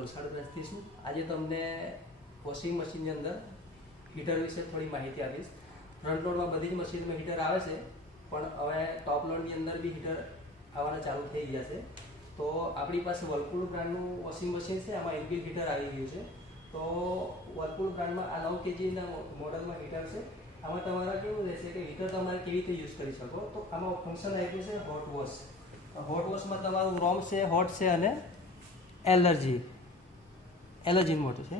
વલસાડ બ્રાન્ચથી છું। આજે તમને વોશિંગ મશીનની અંદર હીટર વિશે થોડી માહિતી આપીશ। ફ્રન્ટ લોડમાં બધી જ મશીનમાં હીટર આવે છે, પણ હવે ટોપ લોડની અંદર બી હીટર આવવાના ચાલુ થઈ ગયા છે। તો આપણી પાસે વર્લપૂલ બ્રાન્ડનું વોશિંગ મશીન છે, આમાં ઇનબિલ્ટ હીટર આવી ગયું છે। તો વર્લપૂલ બ્રાન્ડમાં આ 9 kgના મોડલમાં હીટર છે। આમાં તમારે કેવું રહેશે કે હીટર તમારે કેવી રીતે યુઝ કરી શકો, તો આમાં ફંક્શન આપ્યું છે હોટ વોશ। હોટ વોશમાં તમારું રોમ છે, હોટ છે અને એલર્જી મોટું છે।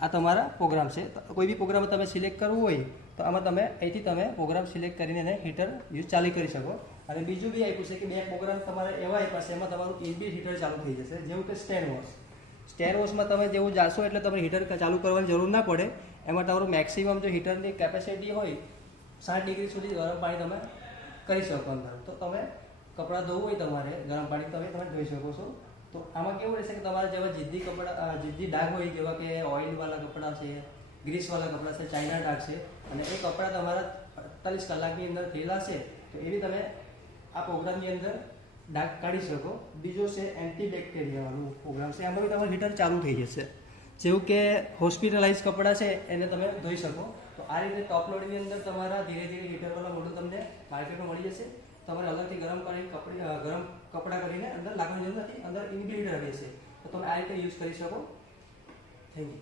આ તમારા પ્રોગ્રામ છે। કોઈ બી પ્રોગ્રામ તમે સિલેક્ટ કરવું હોય તો આમાં તમે અહીંથી તમે પ્રોગ્રામ સિલેક્ટ કરીને એને હીટર યુઝ ચાલુ કરી શકો। અને બીજું બી આપ્યું છે કે બે પ્રોગ્રામ તમારે એવા આપ્યા છે, એમાં તમારું ઇનબિલ્ટ હીટર ચાલુ થઈ જશે, જેવું કે સ્ટેન્ડ વોશ। સ્ટેન્ડ વોશમાં તમે જેવું જાશો એટલે તમે હીટર ચાલુ કરવાની જરૂર ના પડે। એમાં તમારું મેક્સિમમ જો હીટરની કેપેસિટી હોય 60 ડિગ્રી સુધી ગરમ પાણી તમે કરી શકો અંદર। તો તમે કપડાં ધોવું હોય તમારે ગરમ પાણી તમે ધોઈ શકો છો। તો આમાં કેવું રહેશે કે તમારા જેવા જિદ્દી ડાઘ હોય, જેવા કે ઓઇલવાળા કપડાં છે, ગ્રીસવાળા કપડાં છે, ચાઇના ડાઘ છે, અને એ કપડાં તમારા 48 કલાકની અંદર થયેલા છે, તો એવી તમે આ પ્રોગ્રામની અંદર ડાઘ કાઢી શકો। બીજો છે એન્ટીબેક્ટેરિયાવાળું પ્રોગ્રામ છે, એમાં બી તમારું હીટર ચાલુ થઈ જશે। જેવું કે હોસ્પિટલાઇઝ કપડાં છે એને તમે ધોઈ શકો। તો આ રીતે ટોપ લોડની અંદર તમારા ધીરે ધીરે હીટરવાળા મોડલ તમને માર્કેટમાં મળી જશે। તમારે અલગથી ગરમ કપડાં કરીને અંદર લાગવાની જરૂર નથી, અંદર ઇનબિલ્ટ રહે છે, તો તમે આ રીતે યુઝ કરી શકો। Thank you.